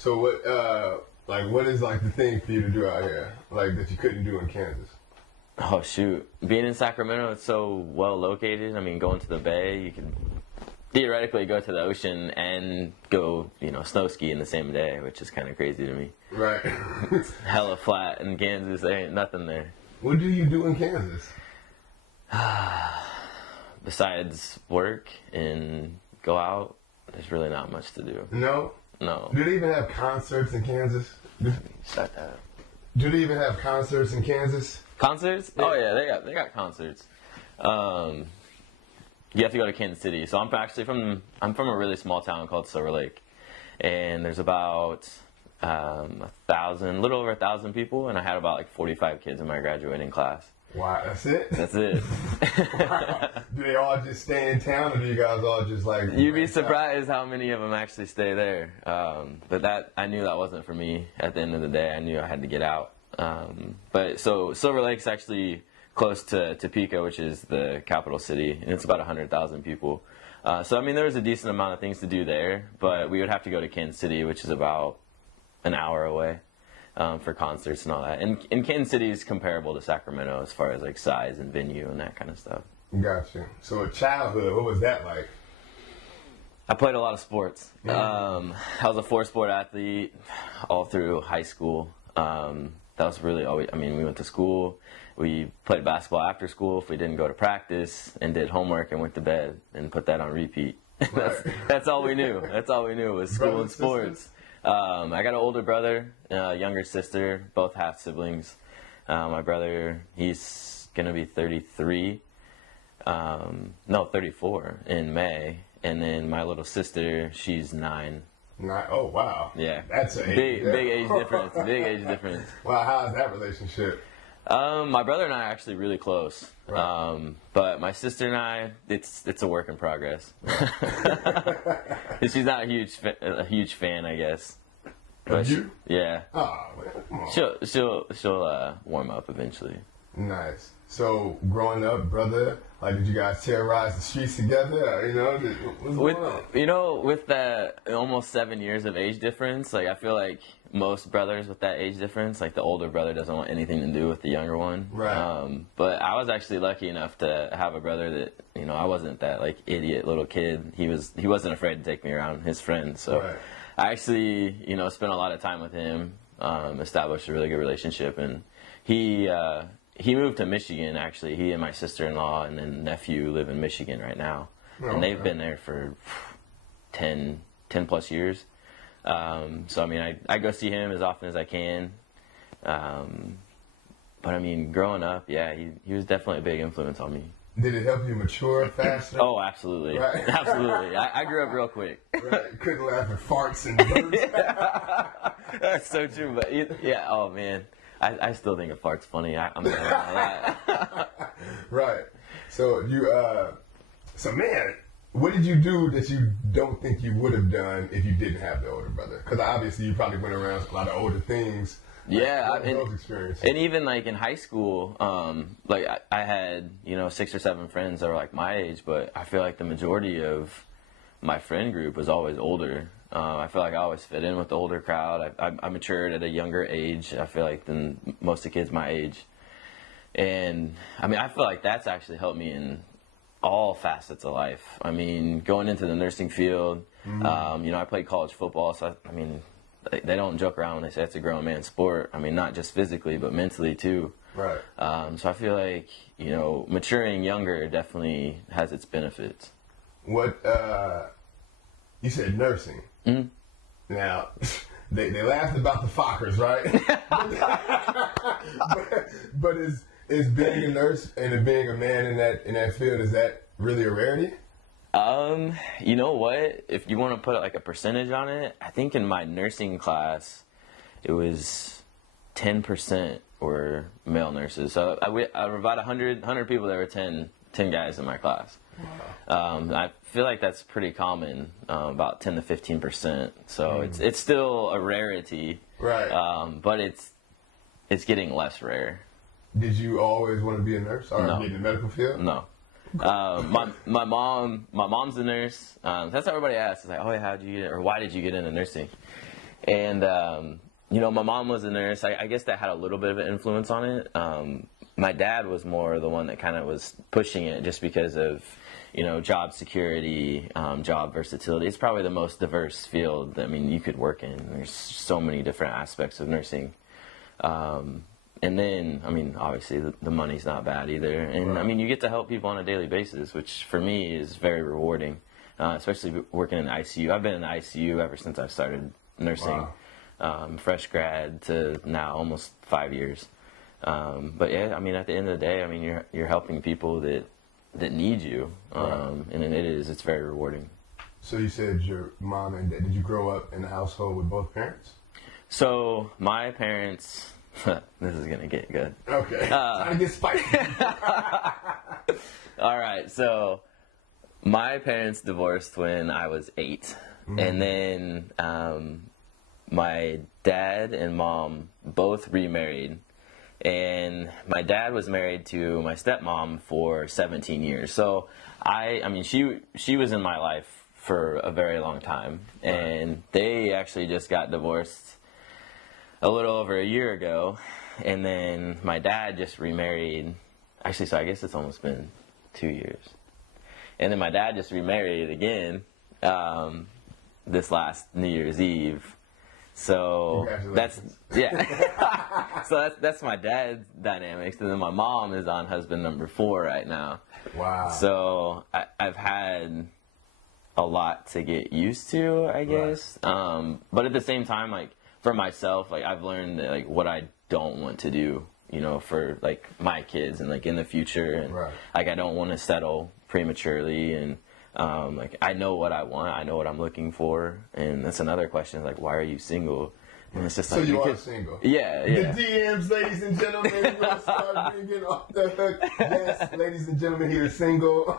So what is like the thing for you to do out here, like that you couldn't do in Kansas? Oh shoot, being in Sacramento, it's so well located. I mean, going to the Bay, you can theoretically go to the ocean and go, snow ski in the same day, which is kind of crazy to me. Right. It's hella flat in Kansas. There ain't nothing there. What do you do in Kansas? Besides work and go out, there's really not much to do. No? No. Do they even have concerts in Kansas? Shut that. Do they even have concerts in Kansas? Concerts? Yeah. Oh yeah, they got concerts. You have to go to Kansas City. So I'm from a really small town called Silver Lake, and there's about 1,000, little over 1,000 people, and I had about like 45 kids in my graduating class. Wow, that's it? That's it. Wow. Do they all just stay in town, or do you guys all just like... You'd be surprised how many of them actually stay there. But I knew that wasn't for me. At the end of the day, I knew I had to get out. But so Silver Lake's actually close to Topeka, which is the capital city, and it's about 100,000 people. So I mean, there was a decent amount of things to do there, but we would have to go to Kansas City, which is about an hour away. For concerts and all that. And Kansas City is comparable to Sacramento as far as like size and venue and that kind of stuff. Gotcha. So childhood, what was that like? I played a lot of sports. Mm-hmm. I was a 4-sport athlete all through high school. That was really always, I mean, we went to school, we played basketball after school if we didn't go to practice, and did homework and went to bed and put that on repeat. Right. That's all we knew. That's all we knew was school and sports. I got an older brother, younger sister, both half siblings. My brother, he's gonna be 33, 34 in May, and then my little sister, she's 9. Oh wow. Yeah, that's a big age difference. Big age difference. Wow, how's that relationship? My brother and I are actually really close. Right. But my sister and I, it's a work in progress. She's not a huge fan, I guess. Of you? Yeah. Oh, well, come on. She'll warm up eventually. Nice. So growing up, brother, like did you guys terrorize the streets together? What's going on? With that almost 7 years of age difference, like I feel like most brothers with that age difference, like the older brother doesn't want anything to do with the younger one. Right. But I was actually lucky enough to have a brother that I wasn't that like idiot little kid. He wasn't afraid to take me around his friends. So right. I actually spent a lot of time with him, established a really good relationship, and he moved to Michigan, actually. He and my sister-in-law and then nephew live in Michigan right now. Oh, and they've been there for 10 plus years. So, I mean, I go see him as often as I can. But, I mean, growing up, yeah, he was definitely a big influence on me. Did it help you mature faster? Oh, absolutely. Right. Absolutely. I grew up real quick. Right. Couldn't laugh at farts and burps. That's so true. But, yeah, oh, man. I still think a fart's funny. I'm not gonna lie. Right. So so man, what did you do that you don't think you would have done if you didn't have the older brother? Because obviously you probably went around a lot of older things. Yeah, those experiences. And even like in high school, like I had 6 or 7 friends that were like my age, but I feel like the majority of my friend group was always older. I feel like I always fit in with the older crowd. I matured at a younger age, I feel like, than most of the kids my age. And, I mean, I feel like that's actually helped me in all facets of life. I mean, going into the nursing field, I played college football, so, I mean, they don't joke around when they say it's a grown man's sport. I mean, not just physically, but mentally, too. Right. So I feel like, maturing younger definitely has its benefits. What, you said nursing. Mm-hmm. Now, they laughed about the Fockers, right? but is being a nurse and being a man in that field, is that really a rarity? You know what? If you want to put like a percentage on it, I think in my nursing class, it was 10% were male nurses. So out of about 100 people, there were 10 guys in my class. Wow. I feel like that's pretty common, about 10 to 15%. So it's still a rarity, right? But it's getting less rare. Did you always want to be a nurse or be in the medical field? No. My mom's a nurse. That's how everybody asks. It's like, oh, how'd you get it? Or why did you get into nursing? And, you know, my mom was a nurse. I guess that had a little bit of an influence on it. My dad was more the one that kind of was pushing it just because of, you know, job security, job versatility. It's probably the most diverse field that, I mean, you could work in. There's so many different aspects of nursing. And then, I mean, obviously the money's not bad either. And I mean, you get to help people on a daily basis, which for me is very rewarding, especially working in the ICU. I've been in the ICU ever since I started nursing, fresh grad to now almost 5 years. But yeah, I mean, at the end of the day, I mean, you're helping people that need you. And it's very rewarding. So you said your mom and dad, did you grow up in a household with both parents? So my parents, this is going to get good. Okay. Trying to get spicy. All right. So my parents divorced when I was 8. And then my dad and mom both remarried. And my dad was married to my stepmom for 17 years. So I mean, she was in my life for a very long time. And they actually just got divorced a little over a year ago, and then my dad just remarried. Actually, so I guess it's almost been 2 years. And then my dad just remarried again this last New Year's Eve. So that's so that's my dad's dynamics, and then my mom is on husband number 4 right now. Wow. So I've had a lot to get used to, I guess. But at the same time, like, for myself, like, I've learned that, like, what I don't want to do, you know, for, like, my kids and, like, in the future. And like, I don't want to settle prematurely. And like, I know what I want. I know what I'm looking for. And that's another question, like, why are you single? And it's just like, so you are single. Yeah. The DMs, ladies and gentlemen, we're gonna start bringing off the hook. Yes, ladies and gentlemen, he is single.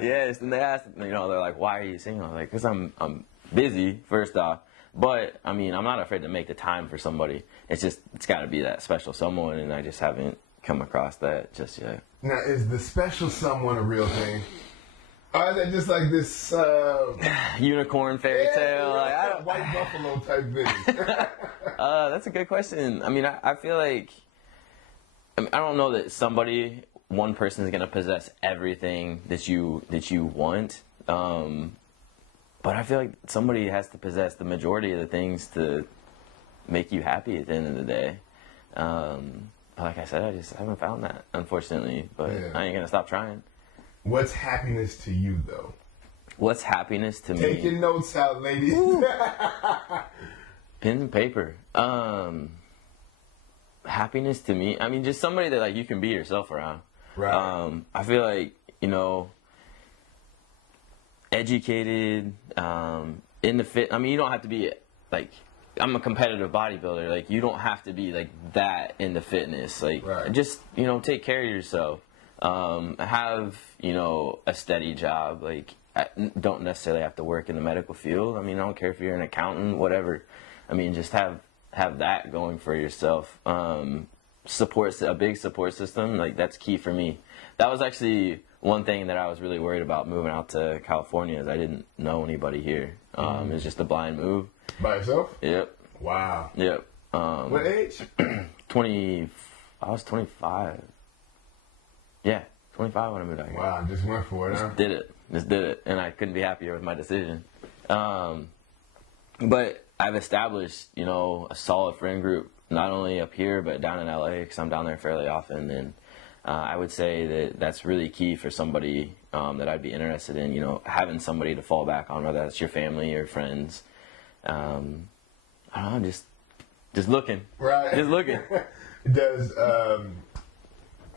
Yes, and they asked, you know, they're like, why are you single? I'm like, because I'm busy, first off. But, I mean, I'm not afraid to make the time for somebody. It's just, it's got to be that special someone, and I just haven't come across that just yet. Now, is the special someone a real thing? Or is it just like this... unicorn fairy tale? Like, I don't, white buffalo type thing. That's a good question. I mean, I feel like... I don't know that one person is going to possess everything that you want. But I feel like somebody has to possess the majority of the things to make you happy at the end of the day. Like I said, I just haven't found that, unfortunately. But I ain't going to stop trying. What's happiness to you, though? What's happiness to me? Take your notes out, ladies. Pen and paper. Happiness to me, I mean, just somebody that, like, you can be yourself around. Right. I feel like, you know, educated, in the fit. I mean, you don't have to be, like, I'm a competitive bodybuilder. Like, you don't have to be, like, that into fitness. Like, just, you know, take care of yourself. Have, you know, a steady job. Like, don't necessarily have to work in the medical field. I mean, I don't care if you're an accountant, whatever. I mean, just have that going for yourself. A big support system, like, that's key for me. That was actually one thing that I was really worried about moving out to California, is I didn't know anybody here. It was just a blind move. By yourself? Yep. Wow. Yep. What age? 20. I was 25. Yeah, 25 when I moved out here. Wow, just went for it, huh? Just did it. And I couldn't be happier with my decision. But I've established, you know, a solid friend group, not only up here, but down in LA, because I'm down there fairly often. And I would say that that's really key for somebody that I'd be interested in, you know, having somebody to fall back on, whether that's your family or friends. I don't know, just looking. Right. Just looking. Does,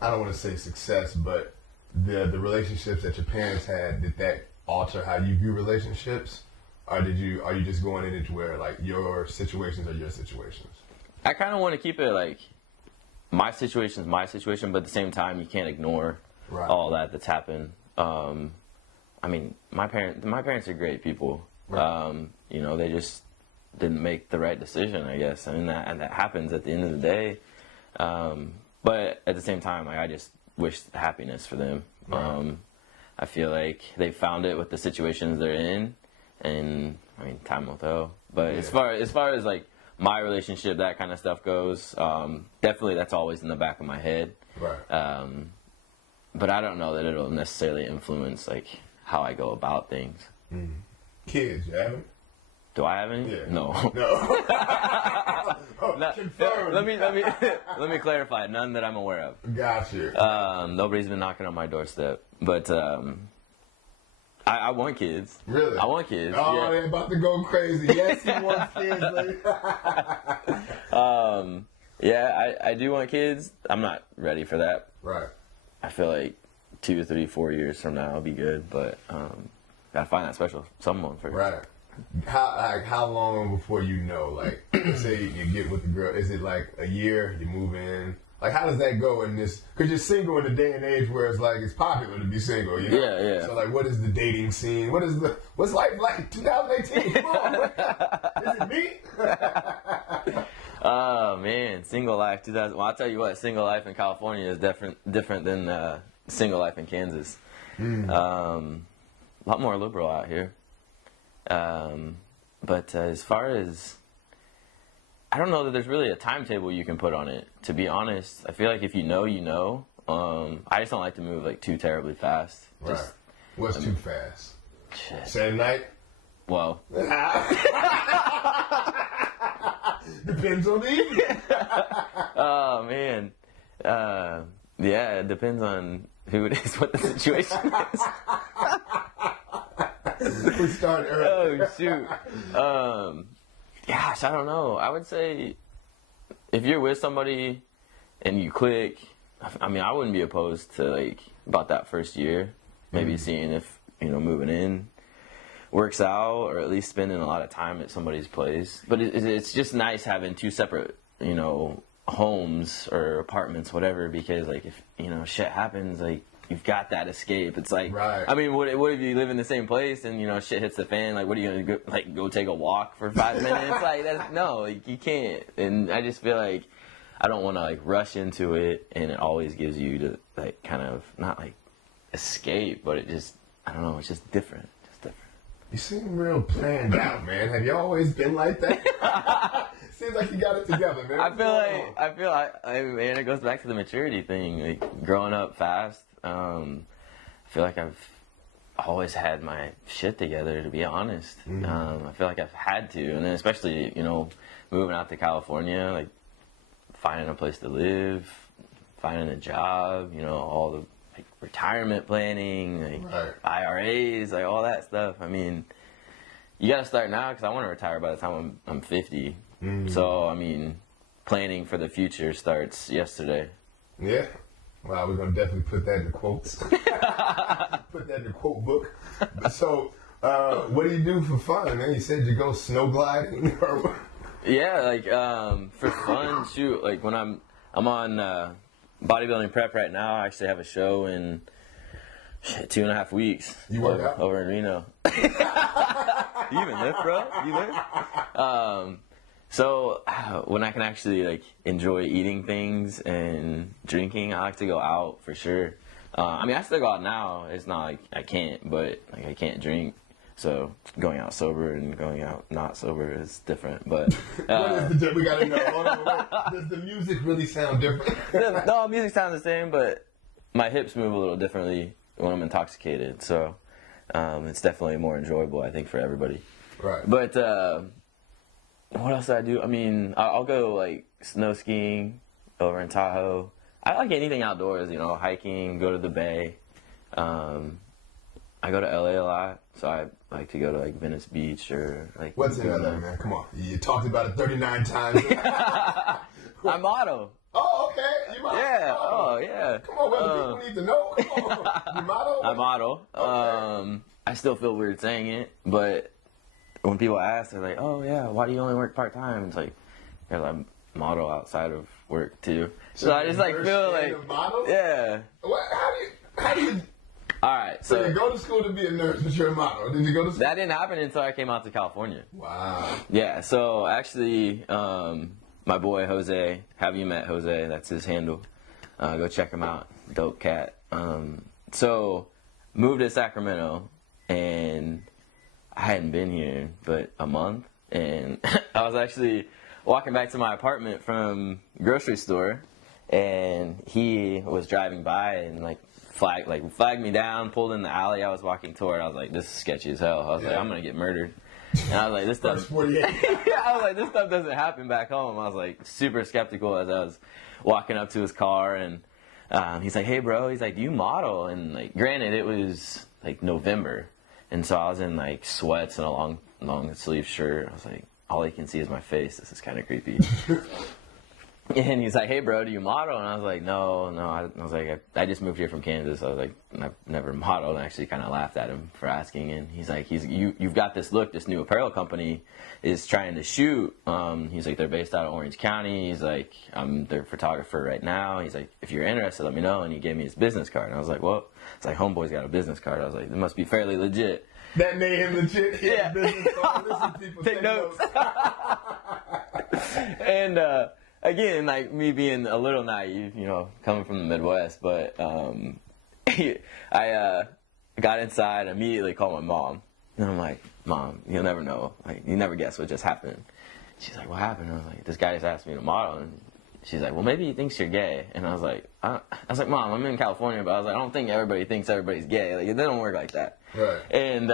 I don't want to say success, but the relationships that your parents had, did that alter how you view relationships? Or are you just going in it where, like, your situations are your situations? I kind of want to keep it like my situation is my situation, but at the same time, you can't ignore all that's happened. I mean, my parents are great people. You know, they just didn't make the right decision, I guess. I mean, that happens at the end of the day. But at the same time, like, I just wish happiness for them. I feel like they found it with the situations they're in, and I mean, time will tell. But as far as like my relationship, that kind of stuff goes, definitely that's always in the back of my head. Right. But I don't know that it'll necessarily influence like how I go about things. Mm. Kids, you have any? Do I have any? Yeah. No. No. Oh, confirmed. Let me clarify. None that I'm aware of. Gotcha. Nobody's been knocking on my doorstep, but I want kids. Really? I want kids. Oh, yeah. they're about to go crazy. Yes, he wants kids. Yeah, I do want kids. I'm not ready for that. Right. I feel like 2, 3, 4 years from now I'll be good, but gotta find that special someone first. Right. How long before you know? Like, say you get with the girl, is it like a year? You move in. Like, how does that go in this? Because you're single in a day and age where it's like it's popular to be single. You know? Yeah, yeah. So like, what is the dating scene? What's life like 2018? Come on, is it me? Oh man, single life 2000. Well, I'll tell you what, single life in California is different than single life in Kansas. A lot more liberal out here. But as far as, I don't know that there's really a timetable you can put on it. To be honest, I feel like if you know, you know. I just don't like to move like too terribly fast. Right. What's too fast? Shit. Saturday night? Well. Depends on the evening. Oh man. Yeah, it depends on who it is, what the situation is. We start early. Oh shoot. Gosh, I don't know. I would say if you're with somebody and you click, I mean, I wouldn't be opposed to like about that first year, maybe seeing if, you know, moving in works out, or at least spending a lot of time at somebody's place. But it's just nice having two separate, you know, homes or apartments, whatever, because like if, you know, shit happens, like you've got that escape. It's like, right. I mean, what if you live in the same place and, you know, shit hits the fan? Like, what are you gonna go, like, go take a walk for 5 minutes? Like, that's no, like, you can't. And I just feel like I don't want to like rush into it, and it always gives you to like kind of not like escape, but it just, I don't know, it's just different. You seem real planned out, man. Have you always been like that? Seems like you got it together, man. I feel like, man, it goes back to the maturity thing. Like, growing up fast, I feel like I've always had my shit together, to be honest. I feel like I've had to, and then especially, you know, moving out to California, like finding a place to live, finding a job, you know, all the like retirement planning, like right. IRAs, like all that stuff. I mean, you got to start now, because I want to retire by the time I'm 50. So, I mean, planning for the future starts yesterday. Yeah. Wow, we're going to definitely put that in the quotes. Put that in the quote book. So, what do you do for fun, man? You said you go snow gliding? Yeah, like, for fun, shoot, like when I'm on bodybuilding prep right now. I actually have a show in 2.5 weeks. You work out? Over in Reno. You even lift, bro? You lift? So when I can actually like enjoy eating things and drinking, I like to go out for sure. I mean, I still go out now. It's not like I can't, but like I can't drink. So going out sober and going out not sober is different. But what is the we gotta know? Hold on, wait. Does the music really sound different? No, music sounds the same, but my hips move a little differently when I'm intoxicated. So it's definitely more enjoyable, I think, for everybody. Right. But what else do I do? I mean, I'll go like snow skiing over in Tahoe. I like anything outdoors, you know, hiking, go to the bay. I go to LA a lot, so I like to go to like Venice Beach or like. What's in LA, man? Come on, you talked about it 39 times. I model. Oh, okay. You model. Yeah. Oh, yeah. Come on, what do people need to know? Come on. You model? I model. Okay. I still feel weird saying it, but when people ask, they're like, "Oh yeah, why do you only work part time?" It's like, because I model outside of work too. So I just like feel like, model? Yeah. What? How do you? All right. So you go to school to be a nurse, but you're a model. Did you go to school? That didn't happen until I came out to California. Wow. Yeah. So actually, my boy Jose, have you met Jose? That's his handle. Go check him out. Dope cat. So moved to Sacramento, and I hadn't been here but a month, and I was actually walking back to my apartment from grocery store, and he was driving by and flagged me down, pulled in the alley I was walking toward. I was like, this is sketchy as hell. I was like, I'm gonna get murdered. And I was like, this stuff. I was like, this stuff doesn't happen back home. I was like super skeptical as I was walking up to his car, and he's like, hey bro, he's like, do you model? And like, granted, it was like November, and so I was in like sweats and a long sleeve shirt. I was like, all he can see is my face. This is kind of creepy. And he's like, hey bro, do you model? And I was like, no. I was like, I just moved here from Kansas. I was like, I've never modeled. And I actually kind of laughed at him for asking. And he's like, you've got this look. This new apparel company is trying to shoot. He's like, they're based out of Orange County. He's like, I'm their photographer right now. He's like, if you're interested, let me know. And he gave me his business card. And I was like, well, it's like, homeboy's got a business card. I was like, it must be fairly legit. That made him legit. Yeah. Business card. Listen, people, take notes. And again, like me being a little naive, you know, coming from the Midwest, but I got inside, immediately called my mom, and I'm like, Mom, you'll never know, like you never guess what just happened. She's like, what happened? I was like, this guy just asked me to model, and she's like, well, maybe he thinks you're gay. And I was like, Mom, I'm in California, but I was like, I don't think everybody thinks everybody's gay. Like, it doesn't work like that. Right. And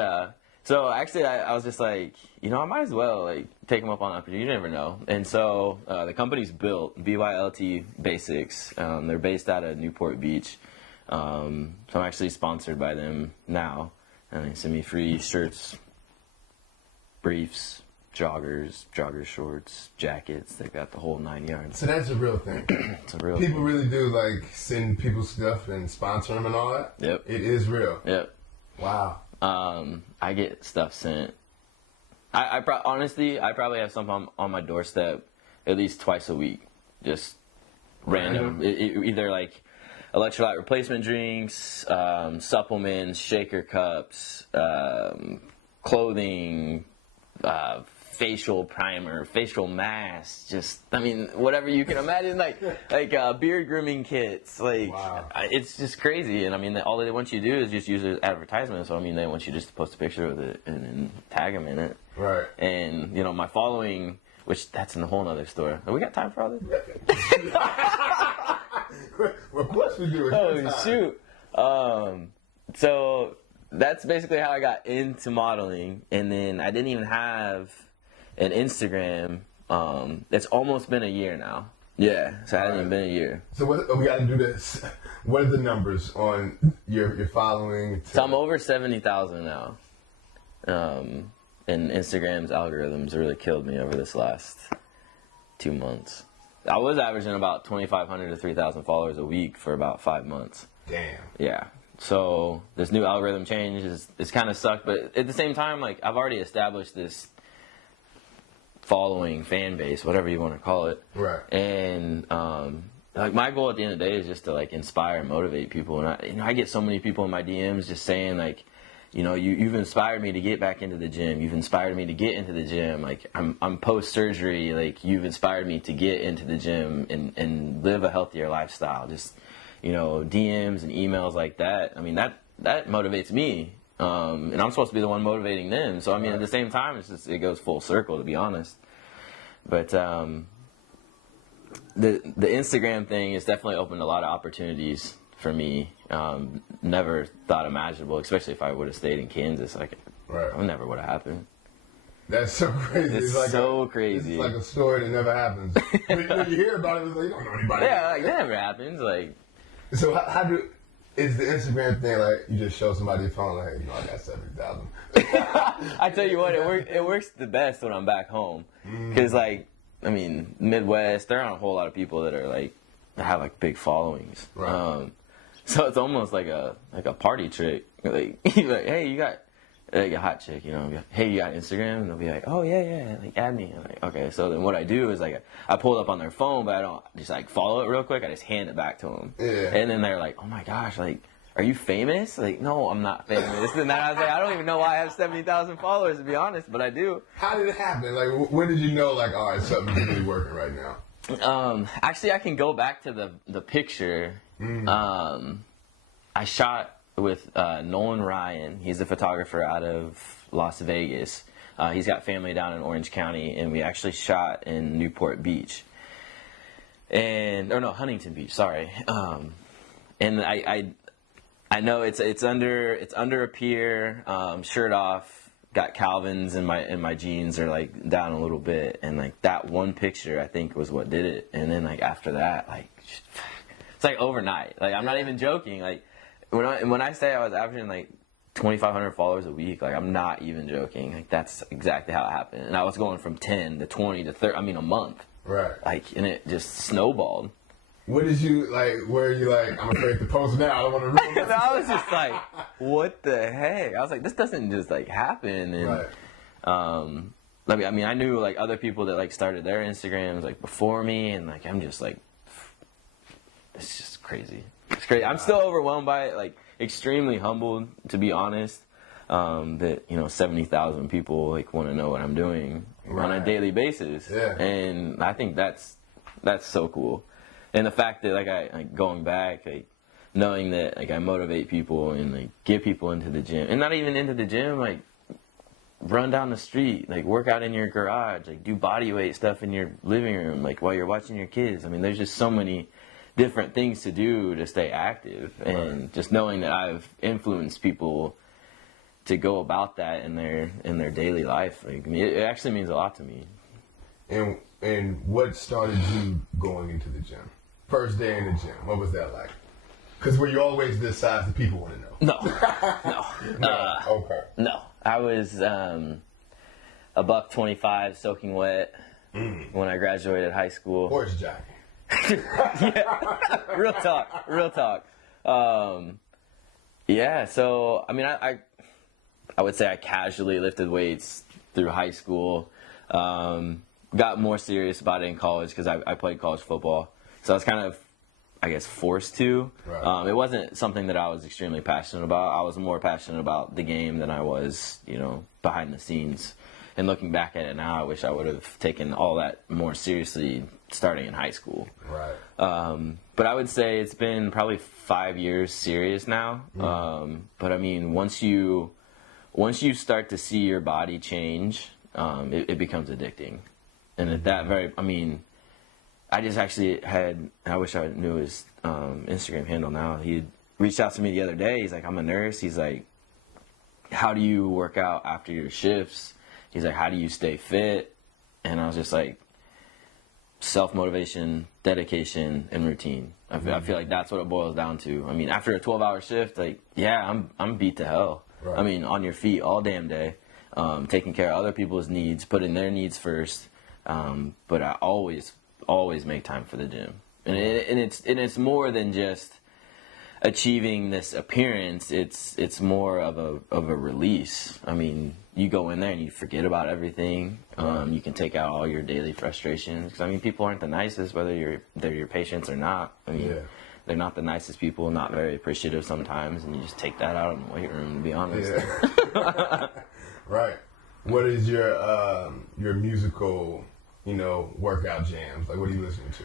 so actually, I was just like, you know, I might as well like take him up on the opportunity. You never know. And so the company's built, BYLT Basics. They're based out of Newport Beach. So I'm actually sponsored by them now. And they send me free shirts, briefs, joggers, jogger shorts, jackets. They've got the whole 9 yards. So that's a real thing. It's a real People thing. really do like send people stuff and sponsor them and all that. Yep. It is real. Yep. Wow. I get stuff sent. Honestly, I probably have something on my doorstep at least twice a week. Just random. Either like electrolyte replacement drinks, supplements, shaker cups, clothing, facial primer, facial mask, just, I mean, whatever you can imagine, like beard grooming kits, like, wow. It's just crazy. And I mean, all they want you to do is just use it as advertisement. So I mean, they want you just to post a picture with it and tag them in it. Right. And you know, my following, which that's in a whole nother story. Have we got time for all this? Well, of course we do. Oh shoot. So that's basically how I got into modeling, and then I didn't even have an Instagram. It's almost been a year now. Yeah, so it hasn't even been a year. So we got to do this. What are the numbers on your following? So I'm over 70,000 now. And Instagram's algorithms really killed me over this last 2 months. I was averaging about 2,500 to 3,000 followers a week for about 5 months. Damn. Yeah. So this new algorithm change is kind of sucked, but at the same time, like I've already established this following, fan base, whatever you want to call it. Right. And like my goal at the end of the day is just to like inspire and motivate people. And I get so many people in my DMs just saying like, you know, you've inspired me to get back into the gym. You've inspired me to get into the gym. Like I'm post surgery. Like you've inspired me to get into the gym and live a healthier lifestyle. Just, you know, DMs and emails like that. I mean, that motivates me. And I'm supposed to be the one motivating them. So, I mean, at the same time, it goes full circle, to be honest. But the Instagram thing has definitely opened a lot of opportunities for me. Never thought imaginable, especially if I would have stayed in Kansas. Like, right. It never would have happened. That's so crazy. It's like so crazy. It's like a story that never happens. when you hear about it, it's like, you don't know anybody. Yeah, like, that never happens. Like, so is the Instagram thing like you just show somebody your phone like, hey, you know, I got 70,000? I tell you what, it works the best when I'm back home, because like, I mean, Midwest, there aren't a whole lot of people that are like that have like big followings. Right. So it's almost like a party trick. Like, you're like, hey, you got like a hot chick, you know, be like, hey, you got Instagram? And they'll be like, oh yeah, like add me. I'm like, okay. So then what I do is like I pull it up on their phone, but I don't just like follow it real quick. I just hand it back to them. Yeah. And then they're like, oh my gosh, like, are you famous? Like, no, I'm not famous. And then I was like, I don't even know why I have 70,000 followers, to be honest, but I do. How did it happen? Like, when did you know, like, all right, something's really working right now? Actually, I can go back to the picture. I shot with Nolan Ryan. He's a photographer out of Las Vegas. He's got family down in Orange County, and we actually shot in Newport Beach. Huntington Beach, sorry. And I know it's under a pier, shirt off, got Calvins and my jeans are like down a little bit, and like that one picture I think was what did it. And then like after that, like it's like overnight. Like I'm not even joking. Like when I say I was averaging like 2,500 followers a week, like I'm not even joking. Like that's exactly how it happened. And I was going from 10 to 20 to 30. I mean a month. Right. Like, and it just snowballed. What did you, like, where you like, I'm afraid to post now, I don't want to ruin this. I was just like, what the heck? I was like, this doesn't just, like, happen. And, right. I mean, I knew, like, other people that, like, started their Instagrams, like, before me, and, like, I'm just, like, it's just crazy. It's crazy. I'm still overwhelmed by it, like, extremely humbled, to be honest, that, 70,000 people, like, want to know what I'm doing on a daily basis. Yeah. And I think that's so cool. And the fact that, like, going back, like, knowing that, like, I motivate people and, like, get people into the gym. And not even into the gym, like, run down the street, like, work out in your garage, like, do body weight stuff in your living room, like, while you're watching your kids. I mean, there's just so many different things to do to stay active. And just knowing that I've influenced people to go about that in their daily life, like, I mean, it actually means a lot to me. And what started you going into the gym? First day in the gym, what was that like? Because were you always this size that people want to know? No. Okay. No. I was $125 soaking wet when I graduated high school. Horse jockey. Yeah. Real talk. Yeah, so, I mean, I would say I casually lifted weights through high school. Got more serious about it in college because I played college football. So I was kind of, I guess, forced to. Right. It wasn't something that I was extremely passionate about. I was more passionate about the game than I was, behind the scenes. And looking back at it now, I wish I would have taken all that more seriously starting in high school. Right. But I would say it's been probably 5 years serious now. But I mean, once you start to see your body change, it becomes addicting. And at that I just actually I wish I knew his Instagram handle now. He reached out to me the other day. He's like, I'm a nurse. He's like, how do you work out after your shifts? He's like, how do you stay fit? And I was just like, self-motivation, dedication, and routine. I feel like that's what it boils down to. I mean, after a 12-hour shift, like, yeah, I'm beat to hell. Right. I mean, on your feet all damn day, taking care of other people's needs, putting their needs first. But I always make time for the gym, and it's more than just achieving this appearance. It's more of a release. I mean, you go in there and you forget about everything. You can take out all your daily frustrations, because I mean, people aren't the nicest, whether they're your patients or not. I mean, they're not the nicest people, not very appreciative sometimes, and you just take that out in the weight room, to be honest. Yeah. Right. What is your musical, workout jams? Like, what are you listening to?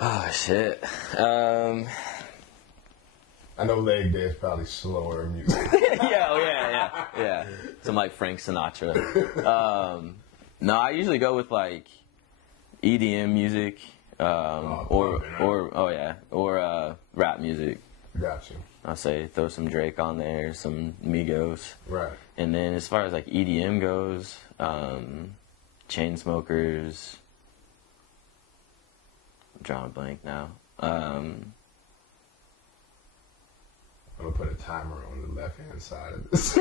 Oh, shit. I know leg day is probably slower music. Yeah. Some like Frank Sinatra. No, I usually go with like EDM music, or rap music. Got you. I'll say throw some Drake on there, some Migos. Right. And then as far as like EDM goes, Chainsmokers. I'm drawing a blank now. I'm gonna put a timer on the left-hand side of this.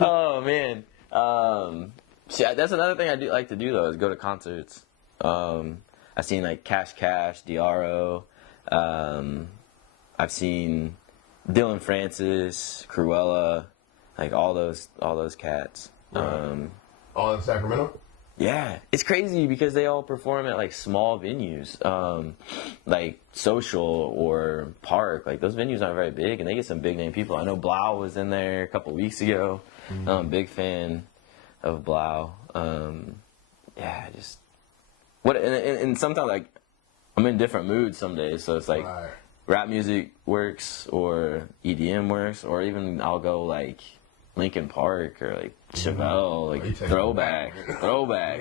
Oh man, see, that's another thing I do like to do though, is go to concerts. I've seen like Cash, Diarro. I've seen Dylan Francis, Cruella, like all those cats. Right. All in Sacramento? Yeah, it's crazy because they all perform at like small venues, like Social or Park. Like those venues aren't very big, and they get some big name people. I know Blau was in there a couple weeks ago. Big fan of Blau. And sometimes like I'm in different moods some days, so it's like rap music works or EDM works, or even I'll go like Linkin Park or like Chevelle, like throwback,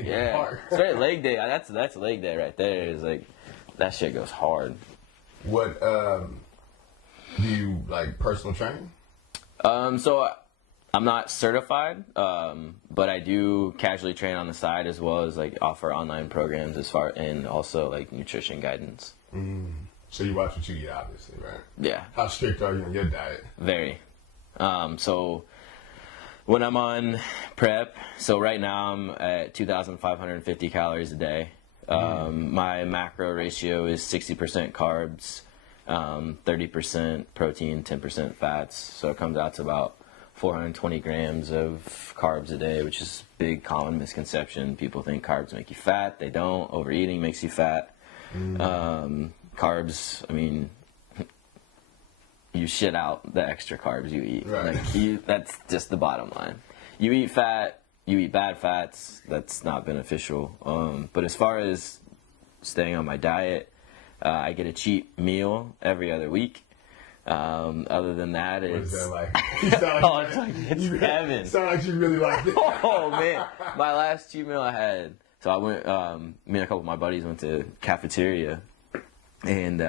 yeah. Straight leg day. That's leg day right there. Is like that shit goes hard. What do you like personal training? So I'm not certified, but I do casually train on the side as well as like offer online programs and also like nutrition guidance. So you watch what you eat, obviously, right? Yeah. How strict are you on your diet? Very. So when I'm on prep, so right now I'm at 2,550 calories a day. My macro ratio is 60% carbs, 30% protein, 10% fats. So it comes out to about 420 grams of carbs a day, which is a big common misconception. People think carbs make you fat. They don't. Overeating makes you fat. Carbs, I mean, you shit out the extra carbs you eat. Right. Like that's just the bottom line. You eat fat, you eat bad fats. That's not beneficial. But as far as staying on my diet, I get a cheat meal every other week. Other than that, it's... What is that like? You sound like, it's like it's heaven. Sound like you really like it. Oh, man. My last cheat meal I had... So I went... me and a couple of my buddies went to cafeteria and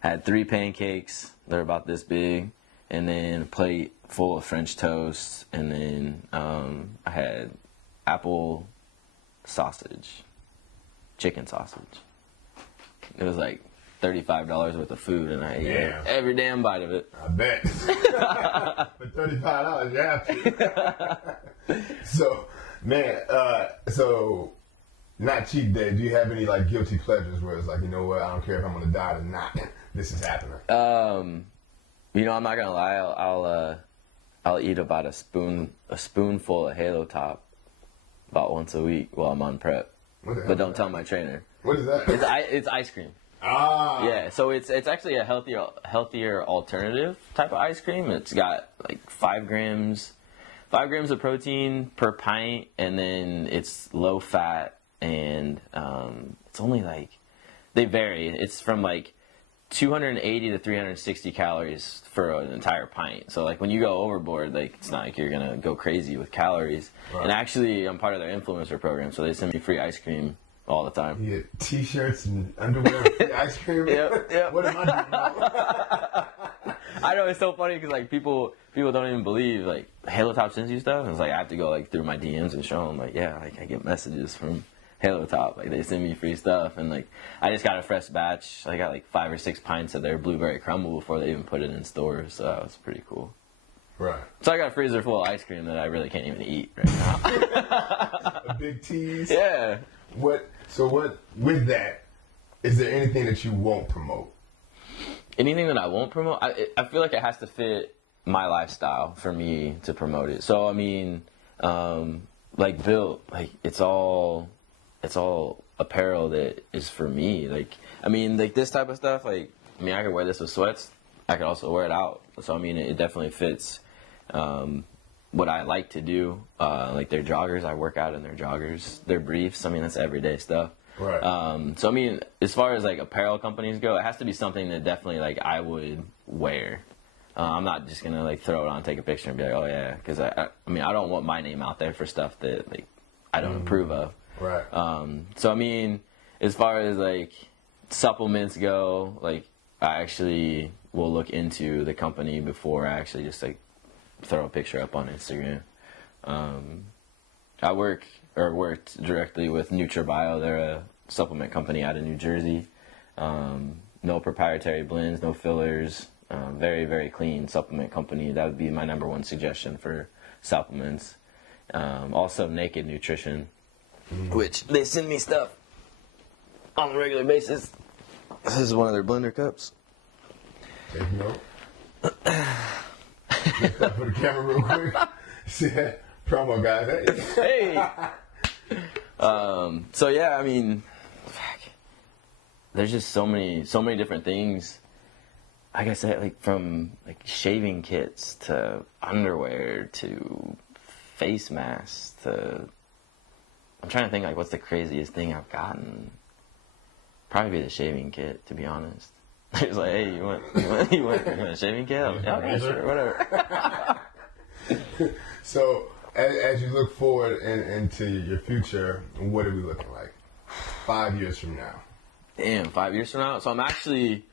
had 3 pancakes. They're about this big. And then a plate full of French toast. And then I had apple sausage. Chicken sausage. It was like $35 worth of food, and I ate every damn bite of it. I bet. For $35, you have to. So, man, so not cheat day. Do you have any like guilty pleasures where it's like, you know what, I don't care if I'm on a diet or not. This is happening. You know, I'm not gonna lie. I'll eat about a spoonful of Halo Top about once a week while I'm on prep. But don't tell my trainer. What is that? It's ice cream. Ah. Yeah, so it's actually a healthier alternative type of ice cream. It's got like 5 grams of protein per pint, and then it's low fat, and it's only like, they vary. It's from like 280 to 360 calories for an entire pint. So like when you go overboard, like it's not like you're gonna go crazy with calories. Right. And actually, I'm part of their influencer program, so they send me free ice cream all the time. You get t-shirts and underwear and free ice cream. Yep. What am I doing? I know, it's so funny because like people don't even believe like Halo Top sends you stuff, and it's like I have to go like through my DMs and show them like, yeah, like I get messages from Halo Top, like they send me free stuff, and like I just got a fresh batch. I got like 5 or 6 pints of their blueberry crumble before they even put it in stores, so that was pretty cool. Right. So I got a freezer full of ice cream that I really can't even eat right now. A big tease. Yeah. What with that? Is there anything that you won't promote? Anything that I won't promote? I feel like it has to fit my lifestyle for me to promote it. So I mean, like Built, like it's all apparel that is for me. Like I mean, like this type of stuff. Like I mean, I could wear this with sweats. I could also wear it out. So I mean, it definitely fits what I like to do. Like their joggers, I work out in their joggers. Their briefs, I mean, that's everyday stuff. Right. So I mean, as far as like apparel companies go, it has to be something that definitely like I would wear. I'm not just gonna like throw it on, take a picture, and be like, oh yeah, because I mean, I don't want my name out there for stuff that like I don't approve of. Right. So I mean, as far as like supplements go, like I actually will look into the company before I actually just like throw a picture up on Instagram. I worked directly with NutriBio. They're a supplement company out of New Jersey. No proprietary blends, no fillers. Very, very clean supplement company. That would be my #1 suggestion for supplements. Also, Naked Nutrition, which they send me stuff on a regular basis. This is one of their blender cups. Take note. For the camera real quick. See that promo, guys. Hey. So yeah, I mean, there's just so many different things. Like I said, like from like shaving kits to underwear to face masks to, I'm trying to think like what's the craziest thing I've gotten. Probably be the shaving kit, to be honest. He's like, hey, you want a shaving kit? Yeah, okay, sure, whatever. So, as you look forward into your future, what are we looking like 5 years from now? Damn, 5 years from now? So I'm actually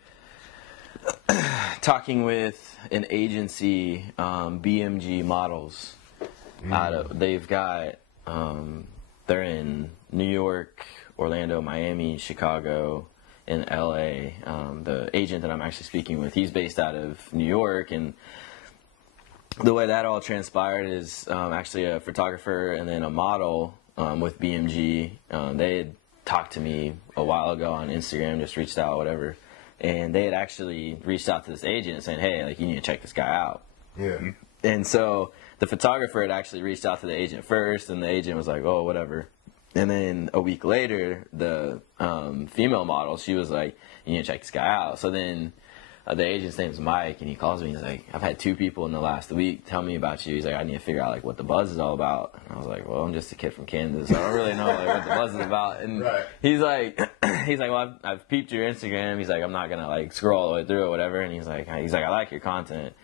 talking with an agency, BMG Models. They've got, they're in New York, Orlando, Miami, Chicago, and LA. The agent that I'm actually speaking with, he's based out of New York, and the way that all transpired is actually a photographer and then a model with BMG. They had talked to me a while ago on Instagram, just reached out, whatever, and they had actually reached out to this agent saying, hey, like, you need to check this guy out. Yeah. And so the photographer had actually reached out to the agent first, and the agent was like, oh, whatever. And then a week later, the female model, she was like, you need to check this guy out. So then the agent's name's Mike, and he calls me. He's like, I've had 2 people in the last week tell me about you. He's like, I need to figure out like what the buzz is all about. And I was like, well, I'm just a kid from Kansas. I don't really know like what the buzz is about. And right. he's like, well, I've peeped your Instagram. He's like, I'm not gonna like scroll all the way through or whatever. And he's like, I like your content.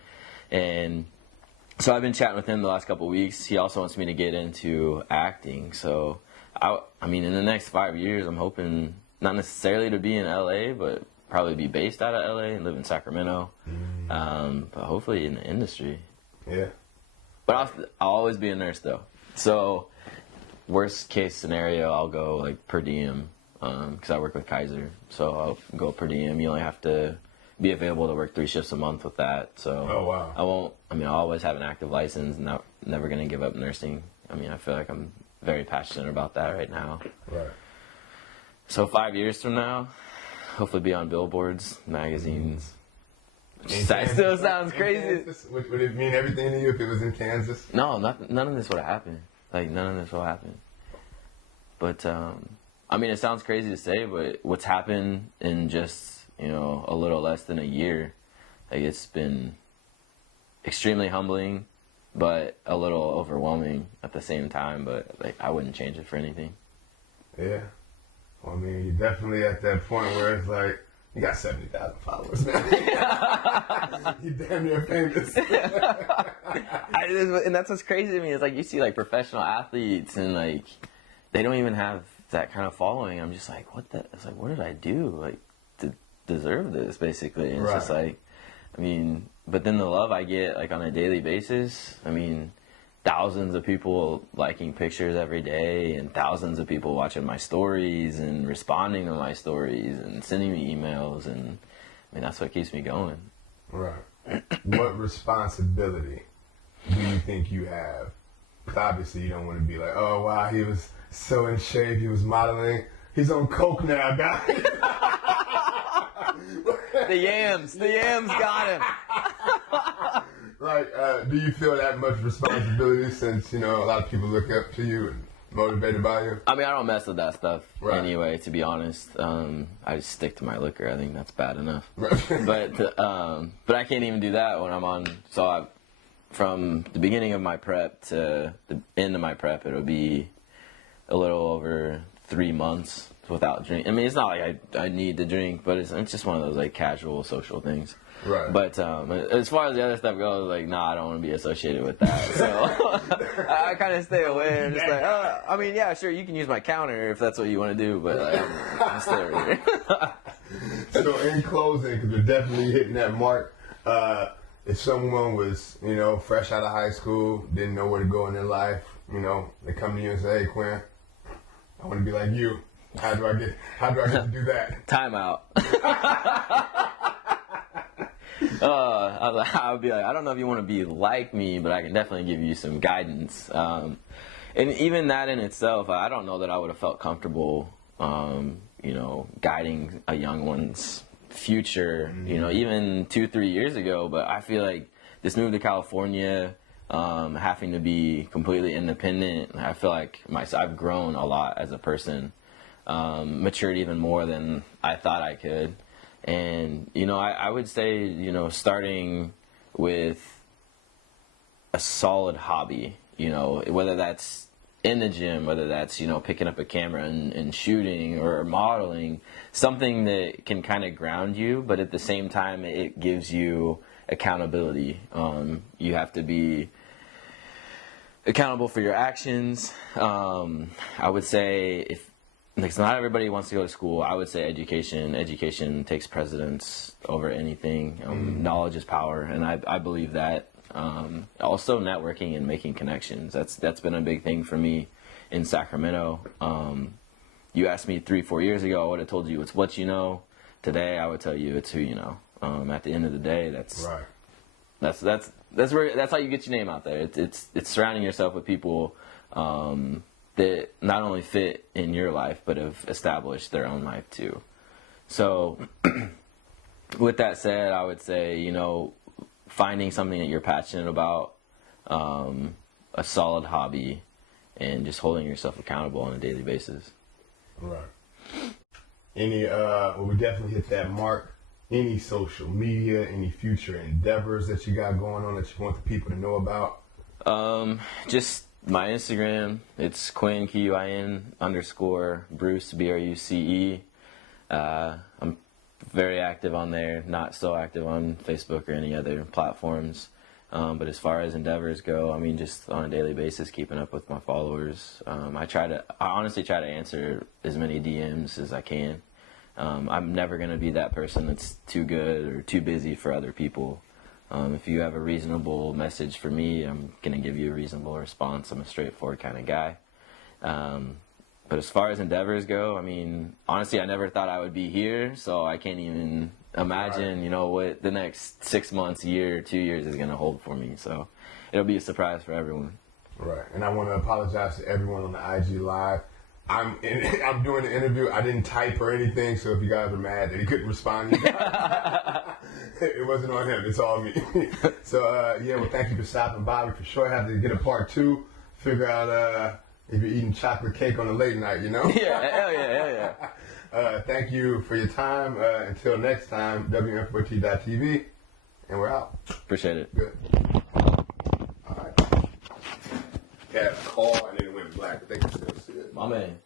And so I've been chatting with him the last couple of weeks. He also wants me to get into acting. So I mean, in the next 5 years, I'm hoping not necessarily to be in LA, but probably be based out of LA and live in Sacramento. But hopefully in the industry. Yeah. But I'll always be a nurse though. So worst case scenario, I'll go like per diem because I work with Kaiser. So I'll go per diem. You only have to be available to work 3 shifts a month with that. So oh, wow. I'll always have an active license and never going to give up nursing. I mean, I feel like I'm very passionate about that right now. Right. So 5 years from now, hopefully be on billboards, magazines. That still sounds crazy. Would it mean everything to you if it was in Kansas? No, none of this would have happened. Like, none of this will happen. But, I mean, it sounds crazy to say, but what's happened in just, a little less than a year, like, it's been extremely humbling, but a little overwhelming at the same time. But, like, I wouldn't change it for anything. Yeah. Well, I mean, you're definitely at that point where it's like, you got 70,000 followers, man. You're damn near famous. And that's what's crazy to me. It's like you see like professional athletes and like they don't even have that kind of following. I'm just like, it's like, what did I do like to deserve this, basically? And it's just like, I mean, but then the love I get like on a daily basis, I mean, thousands of people liking pictures every day and thousands of people watching my stories and responding to my stories and sending me emails, and I mean that's what keeps me going. Right. What responsibility do you think you have? Because obviously you don't want to be like, oh wow, he was so in shape, he was modeling, he's on coke now, guys. The yams got him. Like, do you feel that much responsibility since, a lot of people look up to you and motivated by you? I mean, I don't mess with that stuff anyway, to be honest. I just stick to my liquor. I think that's bad enough. But I can't even do that when I'm on. So from the beginning of my prep to the end of my prep, it'll be a little over 3 months without drink. I mean, it's not like I need to drink, but it's just one of those like casual social things. Right. But as far as the other stuff goes, like, nah, I don't want to be associated with that. So I kind of stay away. I'm just like, I mean, yeah, sure, you can use my counter if that's what you want to do, but like, I'm stay over here. So in closing, because we're definitely hitting that mark, if someone was, fresh out of high school, didn't know where to go in their life, they come to you and say, hey, Quinn, I want to be like you. How do I get to do that? Time out. I would be like, I don't know if you want to be like me, but I can definitely give you some guidance. And even that in itself, I don't know that I would have felt comfortable, guiding a young one's future, even 2-3 years ago. But I feel like this move to California, having to be completely independent, I feel like I've grown a lot as a person, matured even more than I thought I could. And, I would say, starting with a solid hobby, whether that's in the gym, whether that's, you know, picking up a camera and shooting or modeling, something that can kind of ground you, but at the same time, it gives you accountability. You have to be accountable for your actions. I would say because not everybody wants to go to school, I would say education takes precedence over anything. Knowledge is power, and I believe that. Also networking and making connections. That's been a big thing for me in Sacramento. You asked me 3-4 years ago, I would have told you it's what you know. Today, I would tell you it's who you know. At the end of the day, that's right. That's how you get your name out there. It's surrounding yourself with people that not only fit in your life, but have established their own life too. So, with that said, I would say, you know, finding something that you're passionate about, a solid hobby, and just holding yourself accountable on a daily basis. Right. Well, we definitely hit that mark. Any social media, any future endeavors that you got going on that you want the people to know about? Just my Instagram. It's Quinn, Quin_Bruce, BRUCE. I'm very active on there, not so active on Facebook or any other platforms. But as far as endeavors go, I mean, just on a daily basis, keeping up with my followers. I honestly try to answer as many DMs as I can. I'm never going to be that person that's too good or too busy for other people. If you have a reasonable message for me, I'm going to give you a reasonable response. I'm a straightforward kind of guy. But as far as endeavors go, I mean, honestly, I never thought I would be here, so I can't even imagine, you know, what the next 6 months, year, 2 years is going to hold for me. So it'll be a surprise for everyone. Right. And I want to apologize to everyone on the IG Live. I'm doing the interview. I didn't type or anything, so if you guys are mad that he couldn't respond, you guys, it wasn't on him. It's all me. So, yeah, well, thank you for stopping by. We for sure have to get a part 2, figure out if you're eating chocolate cake on a late night, you know? Yeah, hell yeah. Thank you for your time. Until next time, WM4T.TV, and we're out. Appreciate it. Good. All right. Got a call, and then it went black, but they can still see it. My man.